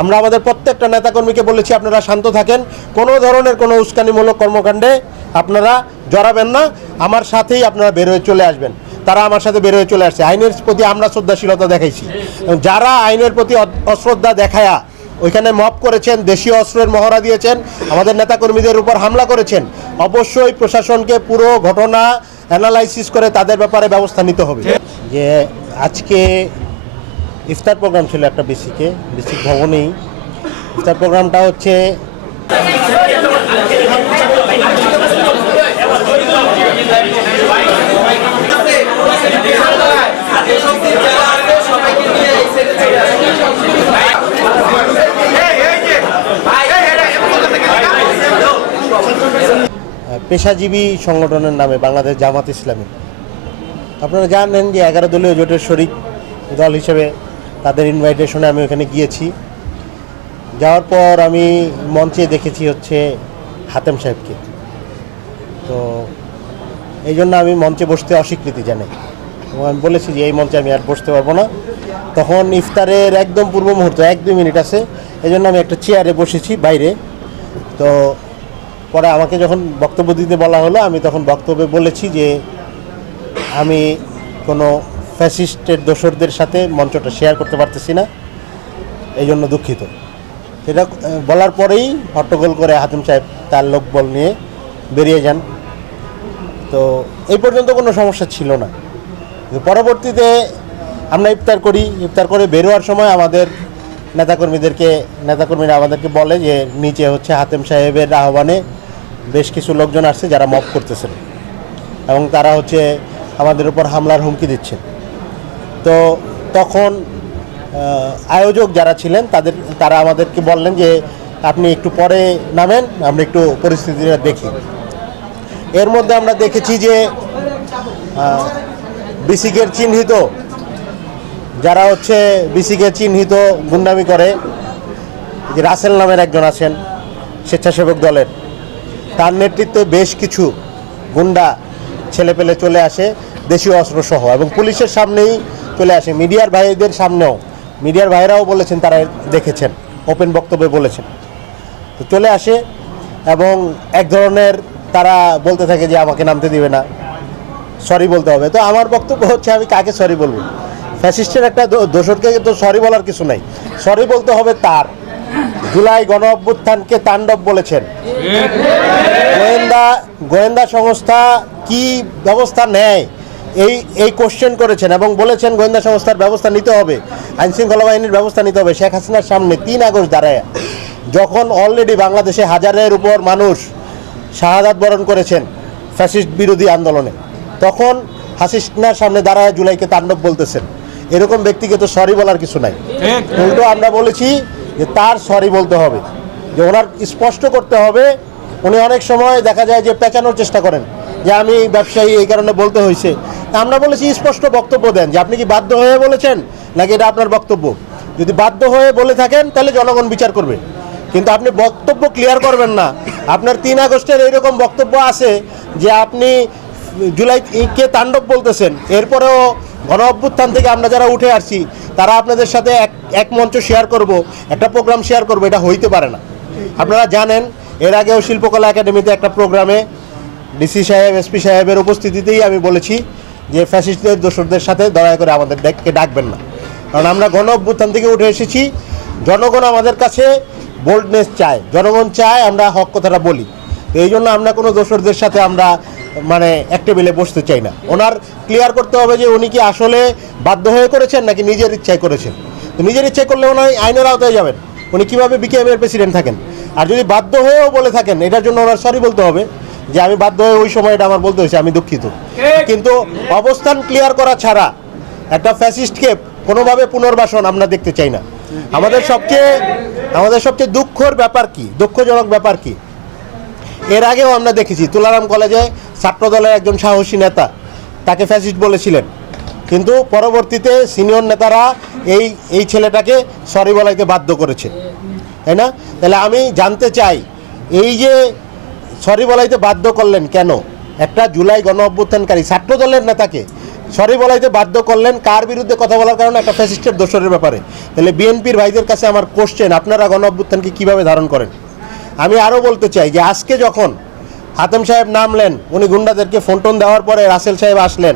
আমরা আমাদের প্রত্যেকটা নেতাকর্মীকে বলেছি আপনারা শান্ত থাকেন, কোনো ধরনের কোনো উস্কানিমূলক কর্মকাণ্ডে আপনারা জড়াবেন না, আমার সাথেই আপনারা বের হয়ে চলে আসবেন। তারা আমার সাথে বের হয়ে চলে আসছে। আইনের প্রতি আমরা শ্রদ্ধাশীলতা দেখাইছি, যারা আইনের প্রতি অশ্রদ্ধা দেখায়া ওইখানে মব করেছেন, দেশীয় অস্ত্রের মহড়া দিয়েছেন, আমাদের নেতাকর্মীদের উপর হামলা করেছেন, অবশ্যই প্রশাসনকে পুরো ঘটনা অ্যানালাইসিস করে তাদের ব্যাপারে ব্যবস্থা নিতে হবে। যে আজকে ইফতার প্রোগ্রাম ছিল একটা বিসিক ভবনেই। ইফতার প্রোগ্রামটা হচ্ছে পেশাজীবী সংগঠনের নামে বাংলাদেশ জামাত ইসলামী। আপনারা জানেন যে 11 দলীয় জোটের শরিক দল হিসেবে তাদের ইনভাইটেশনে আমি ওখানে গিয়েছি। যাওয়ার পর আমি মঞ্চে দেখেছি হচ্ছে হাতেম সাহেবকে। তো এই জন্য আমি মঞ্চে বসতে অস্বীকৃতি জানাই এবং আমি বলেছি যে এই মঞ্চে আমি আর বসতে পারবো না। তখন ইফতারের একদম পূর্ব মুহূর্ত 1-2 মিনিট আছে, এই জন্য আমি একটা চেয়ারে বসেছি বাইরে। তো পরে আমাকে যখন বক্তব্য দিতে বলা হলো, আমি তখন বক্তব্যে বলেছি যে আমি কোনো ফ্যাসিস্টের দোসরদের সাথে মঞ্চটা শেয়ার করতে পারতেছি না, এই জন্য দুঃখিত। সেটা বলার পরেই হট্টগোল করে হাতেম সাহেব তার লোকবল নিয়ে বেরিয়ে যান। তো এই পর্যন্ত কোনো সমস্যা ছিল না। পরবর্তীতে আমরা ইফতার করি, ইফতার করে বেরোয়ার সময় আমাদের নেতাকর্মীরা আমাদেরকে বলে যে নিচে হচ্ছে হাতেম সাহেবের আহ্বানে বেশ কিছু লোকজন আসছে যারা মব করতেছেন এবং তারা হচ্ছে আমাদের উপর হামলার হুমকি দিচ্ছেন। তো তখন আয়োজক যারা ছিলেন তারা আমাদেরকে বললেন যে আপনি একটু পরে নামেন, আমরা একটু পরিস্থিতিটা দেখি। এর মধ্যে আমরা দেখেছি যে বিসিকের চিহ্নিত যারা হচ্ছে বিসিকে চিহ্নিত গুন্ডামি করে, যে রাসেল নামের একজন আছেন স্বেচ্ছাসেবক দলের, তার নেতৃত্বে বেশ কিছু গুন্ডা ছেলেপেলে চলে আসে দেশীয় অস্ত্রসহ এবং পুলিশের সামনেই চলে আসে, মিডিয়ার ভাইদের সামনেও। মিডিয়ার ভাইরাও বলেছেন তারা দেখেছেন, ওপেন বক্তব্যে বলেছেন। তো চলে আসে এবং এক ধরনের তারা বলতে থাকে যে আমাকে নামতে দিবে না, সরি বলতে হবে। তো আমার বক্তব্য হচ্ছে আমি কাকে সরি বলবো? ফ্যাসিস্টের একটা দোসরকে তো সরি বলার কিছু নাই, সরি বলতে হবে তার। জুলাই গণ অভ্যুত্থানকে তাণ্ডব বলেছেন, গোয়েন্দা সংস্থা কি ব্যবস্থা নেয় এই কোশ্চেন করেছেন এবং বলেছেন গোয়েন্দা সংস্থার ব্যবস্থা নিতে হবে, আইনশৃঙ্খলা বাহিনীর ব্যবস্থা নিতে হবে। শেখ হাসিনার সামনে 3 আগস্ট দাঁড়ায়, যখন অলরেডি বাংলাদেশে হাজারের উপর মানুষ শাহাদাত বরণ করেছেন ফ্যাসিস্ট বিরোধী আন্দোলনে, তখন হাসিনার সামনে দাঁড়ায় জুলাইকে তাণ্ডব বলতেছেন। এরকম ব্যক্তিকে তো সরি বলার কিছু নাই। উল্টো আমরা বলেছি যে তার সরি বলতে হবে, যে ওনার স্পষ্ট করতে হবে। উনি অনেক সময় দেখা যায় যে পেঁচানোর চেষ্টা করেন যে আমি ব্যবসায়ী এই কারণে বলতে হয়েছে। আমরা বলেছি স্পষ্ট বক্তব্য দেন যে আপনি কি বাধ্য হয়ে বলেছেন নাকি এটা আপনার বক্তব্য। যদি বাধ্য হয়ে বলে থাকেন তাহলে জনগণ বিচার করবে, কিন্তু আপনি বক্তব্য ক্লিয়ার করবেন না। আপনার 3 আগস্টের এইরকম বক্তব্য আছে যে আপনি জুলাইকে তাণ্ডব বলতেছেন, এরপরেও গণ অভ্যুত্থান থেকে আমরা যারা উঠে আসছি তারা আপনাদের সাথে এক মঞ্চ শেয়ার করব, একটা প্রোগ্রাম শেয়ার করব, এটা হইতে পারে না। আপনারা জানেন এর আগেও শিল্পকলা একাডেমিতে একটা প্রোগ্রামে ডিসি সাহেব, এসপি সাহেবের উপস্থিতিতেই আমি বলেছি যে ফ্যাসিস্টদের দোসরদের সাথে দয়া করে আমাদেরকে ডাকবেন না, কারণ আমরা গণ অভ্যুত্থান থেকে উঠে এসেছি। জনগণ আমাদের কাছে বোল্ডনেস চায়, জনগণ চায় আমরা হক কথাটা বলি। তো এই জন্য আমরা কোনো দোসরদের সাথে আমরা এক টেবিলে বসতে চাই না। ওনার ক্লিয়ার করতে হবে যে উনি কি আসলে বাধ্য হয়ে করেছেন নাকি নিজের ইচ্ছায় করেছেন। তো নিজের ইচ্ছায় করলে ওনার আইনের আওতায় যাবেন, উনি কীভাবে বিকেএমের প্রেসিডেন্ট থাকেন। আর যদি বাধ্য হয়েও বলে থাকেন, এটার জন্য ওনার সরি বলতে হবে যে আমি বাধ্য হয়ে ওই সময়টা আমার বলতে হয়েছে, আমি দুঃখিত। কিন্তু অবস্থান ক্লিয়ার করা ছাড়া একটা ফ্যাসিস্টকে কোনোভাবে পুনর্বাসন আমরা দেখতে চাই না। আমাদের সবচেয়ে দুঃখজনক ব্যাপার কি, এর আগেও আমরা দেখেছি তুলারাম কলেজে ছাত্রদলের একজন সাহসী নেতা তাকে ফ্যাসিস্ট বলেছিলেন, কিন্তু পরবর্তীতে সিনিয়র নেতারা এই ছেলেটাকে সরি বলাইতে বাধ্য করেছে, তাই না? তাহলে আমি জানতে চাই এই যে সরি বলাইতে বাধ্য করলেন কেন একটা জুলাই গণ অভ্যুত্থানকারী ছাত্রদলের নেতাকে? সরি বলাইতে বাধ্য করলেন কার বিরুদ্ধে কথা বলার কারণে? একটা ফ্যাসিস্টের দোষরের ব্যাপারে। তাহলে বিএনপির ভাইদের কাছে আমার কোশ্চেন, আপনারা গণ অভ্যুত্থানকে কীভাবে ধারণ করেন? আমি আরও বলতে চাই যে আজকে যখন হাতেম সাহেব নামলেন, উনি গুন্ডাদেরকে ফোন দেওয়ার পরে রাসেল সাহেব আসলেন,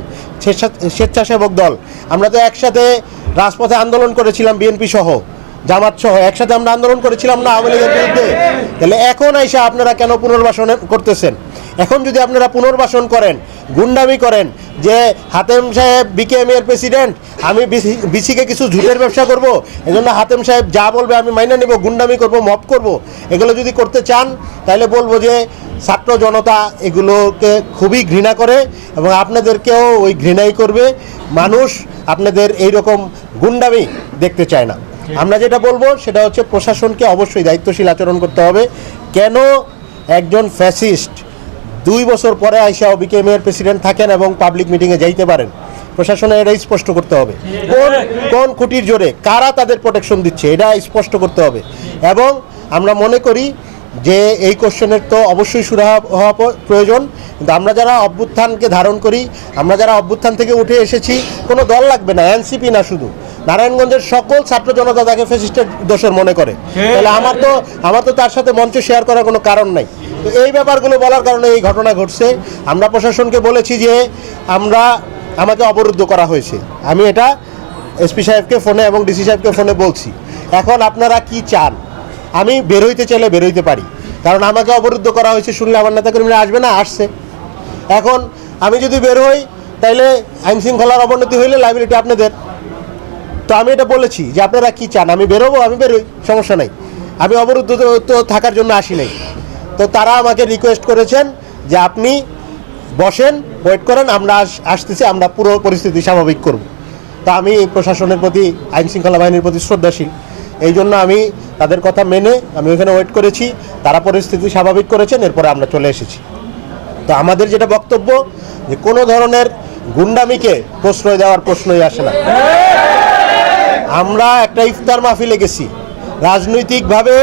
স্বেচ্ছাসেবক দল, আমরা তো একসাথে রাজপথে আন্দোলন করেছিলাম, বিএনপি সহ জামাত সহ একসাথে আমরা আন্দোলন করেছিলাম না আওয়ামী লীগের বিরুদ্ধে? তাহলে এখন আইসা আপনারা কেন পুনর্বাসন করতেছেন? এখন যদি আপনারা পুনর্বাসন করেন, গুন্ডামি করেন যে হাতেম সাহেব বিকেএমএ এর প্রেসিডেন্ট, আমি বিসিকে কিছু ঝুটের ব্যবসা করব, এজন্য হাতেম সাহেব যা বলবে আমি মাইনে নেব, গুন্ডামি করব, মপ করব, এগুলো যদি করতে চান তাহলে বলবো যে ছাত্র জনতা এগুলোকে খুবই ঘৃণা করে এবং আপনাদেরকেও ওই ঘৃণাই করবে। মানুষ আপনাদের এইরকম গুন্ডামি দেখতে চায় না। আমরা যেটা বলবো সেটা হচ্ছে প্রশাসনকে অবশ্যই দায়িত্বশীল আচরণ করতে হবে। কেন একজন ফ্যাসিস্ট 2 বছর পরে আইসাও বিকেএমএ এর প্রেসিডেন্ট থাকেন এবং পাবলিক মিটিংয়ে যাইতে পারেন? প্রশাসনে এটাই স্পষ্ট করতে হবে। কোন খুঁটির জোরে কারা তাদের প্রোটেকশন দিচ্ছে এটা স্পষ্ট করতে হবে। এবং আমরা মনে করি যে এই কোশ্চেনের তো অবশ্যই সুরাহা হওয়া প্রয়োজন, কিন্তু আমরা যারা অভ্যুত্থানকে ধারণ করি, আমরা যারা অভ্যুত্থান থেকে উঠে এসেছি, কোনো দল লাগবে না, এনসিপি না শুধু, নারায়ণগঞ্জের সকল ছাত্র জনতা তাকে ফ্যাসিস্টের দোষর মনে করে। তাহলে আমার তো তার সাথে মঞ্চ শেয়ার করার কোনো কারণ নাই। তো এই ব্যাপারগুলো বলার কারণে এই ঘটনা ঘটছে। আমরা প্রশাসনকে বলেছি যে আমাকে অবরুদ্ধ করা হয়েছে, আমি এটা এসপি সাহেবকে ফোনে এবং ডিসি সাহেবকে ফোনে বলছি। এখন আপনারা কি চান? আমি বের হইতে চাইলে বের হইতে পারি, কারণ আমাকে অবরুদ্ধ করা হয়েছে শুনলে আমার নেতাকর্মীরা আসবে না? আসছে। এখন আমি যদি বের হই তাইলে আইন শৃঙ্খলার অবনতি হইলে লাইবিলিটি আপনাদের। তো আমি এটা বলেছি যে আপনারা কি চান, আমি বেরোবো, আমি বেরোই, সমস্যা নাই, আমি অবরুদ্ধ তো থাকার জন্য আসি নাই। তো তারা আমাকে রিকোয়েস্ট করেছেন যে আপনি বসেন, ওয়েট করেন, আমরা আসতেছি, আমরা পুরো পরিস্থিতি স্বাভাবিক করব। তো আমি প্রশাসনের প্রতি, আইন শৃঙ্খলা বাহিনীর প্রতি শ্রদ্ধাশীল, এই জন্য আমি তাদের কথা মেনে আমি ওখানে ওয়েট করেছি, তারা পরিস্থিতি স্বাভাবিক করেছেন, এরপরে আমরা চলে এসেছি। তো আমাদের যেটা বক্তব্য যে কোনো ধরনের গুন্ডামিকে প্রশ্রয় দেওয়ার প্রশ্নই আসে না। আমরা একটা ইফতার মাহফিলে গেছি, রাজনৈতিকভাবে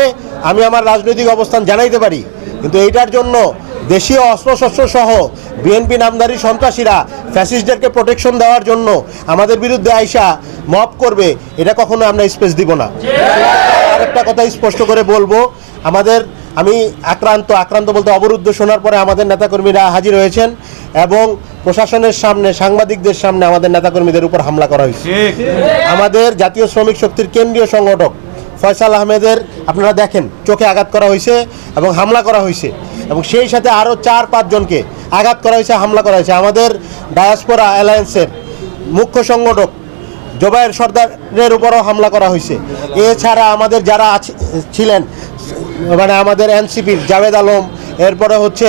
আমি আমার রাজনৈতিক অবস্থান জানাইতে পারি, কিন্তু এইটার জন্য দেশীয় অস্ত্রশস্ত্র সহ বিএনপি নামধারী সন্ত্রাসীরা ফ্যাসিস্টদেরকে প্রোটেকশন দেওয়ার জন্য আমাদের বিরুদ্ধে আইসা মপ করবে, এটা কখনো আমরা স্পেস দিব না। আরেকটা কথা স্পষ্ট করে বলবো, আমি আক্রান্ত বলতে অবরুদ্ধ শোনার পরে আমাদের নেতাকর্মীরা হাজির হয়েছেন এবং প্রশাসনের সামনে, সাংবাদিকদের সামনে আমাদের নেতাকর্মীদের উপর হামলা করা হয়েছে। আমাদের জাতীয় শ্রমিক শক্তির কেন্দ্রীয় সংগঠক ফয়সাল আহমেদের আপনারা দেখেন চোখে আঘাত করা হয়েছে এবং হামলা করা হয়েছে, এবং সেই সাথে আরও 4-5 জনকে আঘাত করা হয়েছে, হামলা করা হয়েছে। আমাদের ডায়াসপোরা অ্যালায়েন্সের মুখ্য সংগঠক জোবায়ের সর্দারের উপরও হামলা করা হয়েছে। এছাড়া আমাদের যারা ছিলেন, মানে আমাদের এনসিপির জাভেদ আলম, এরপরে হচ্ছে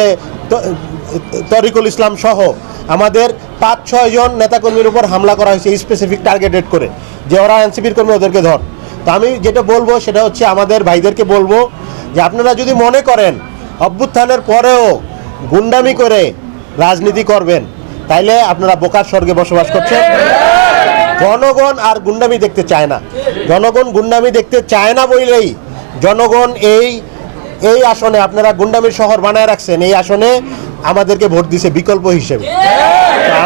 তরিকুল ইসলাম সহ আমাদের 5-6 জন নেতাকর্মীর উপর হামলা করা হয়েছে স্পেসিফিক টার্গেটেড করে, যে ওরা এনসিপির কর্মী, ওদেরকে ধর। তো আমি যেটা বলবো সেটা হচ্ছে আমাদের ভাইদেরকে বলবো যে আপনারা যদি মনে করেন অভ্যুত্থানের পরেও গুন্ডামি করে রাজনীতি করবেন, তাইলে আপনারা বোকার স্বর্গে বসবাস করছেন। জনগণ আর গুন্ডামি দেখতে চায় না। জনগণ গুন্ডামি দেখতে চায় না বলেই জনগণ এই আসনে, আপনারা গুন্ডামির শহর বানায় রাখছেন, এই আসনে আমাদেরকে ভোট দিছে বিকল্প হিসেবে।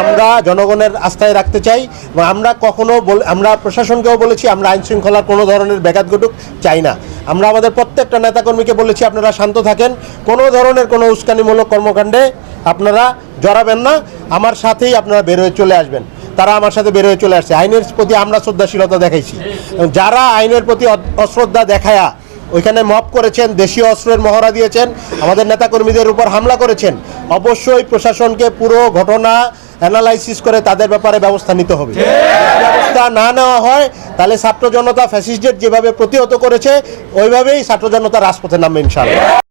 আমরা জনগণের আস্থায় রাখতে চাই এবং আমরা প্রশাসনকেও বলেছি আমরা আইন শৃঙ্খলার কোনো ধরনের ব্যাঘাত ঘটুক চাই না। আমরা আমাদের প্রত্যেকটা নেতাকর্মীকে বলেছি আপনারা শান্ত থাকেন, কোনো ধরনের কোনো উস্কানিমূলক কর্মকাণ্ডে আপনারা জড়াবেন না, আমার সাথেই আপনারা বের হয়ে চলে আসবেন। তারা আমার সাথে বের হয়ে চলে আসছে। আইনের প্রতি আমরা শ্রদ্ধাশীলতা দেখাইছি। যারা আইনের প্রতি অশ্রদ্ধা দেখায়া ওইখানে মপ করেছেন, দেশীয় অস্ত্রের মহড়া দিয়েছেন, আমাদের নেতাকর্মীদের উপর হামলা করেছেন, অবশ্যই প্রশাসনকে পুরো ঘটনা অ্যানালাইসিস করে তাদের ব্যাপারে ব্যবস্থা নিতে হবে। ব্যবস্থা না নেওয়া হয় তাহলে ছাত্র জনতা ফ্যাসিস্টদের যেভাবে প্রতিহত করেছে ওইভাবেই ছাত্র জনতা রাজপথে নামবে ইনশাআল্লাহ।